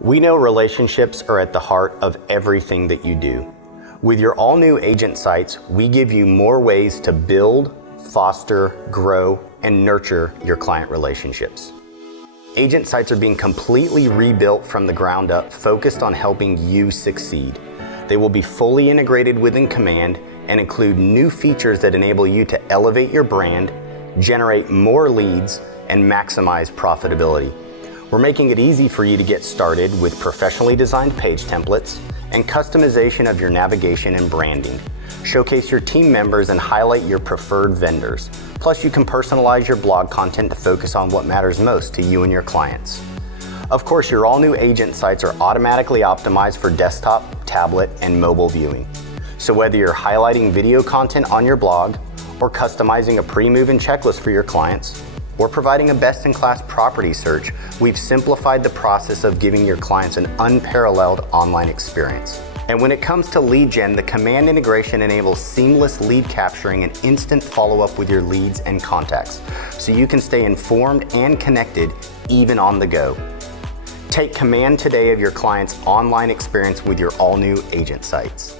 We know relationships are at the heart of everything that you do. With your all-new agent sites, we give you more ways to build, foster, grow, and nurture your client relationships. Agent sites are being completely rebuilt from the ground up, focused on helping you succeed. They will be fully integrated within Command and include new features that enable you to elevate your brand, generate more leads, and maximize profitability. We're making it easy for you to get started with professionally designed page templates and customization of your navigation and branding. Showcase your team members and highlight your preferred vendors. Plus, you can personalize your blog content to focus on what matters most to you and your clients. Of course, your all-new agent sites are automatically optimized for desktop, tablet, and mobile viewing. So whether you're highlighting video content on your blog, or customizing a pre-move-in checklist for your clients, or providing a best-in-class property search, we've simplified the process of giving your clients an unparalleled online experience. And when it comes to lead gen, the Command integration enables seamless lead capturing and instant follow-up with your leads and contacts, so you can stay informed and connected even on the go. Take command today of your client's online experience with your all-new agent sites.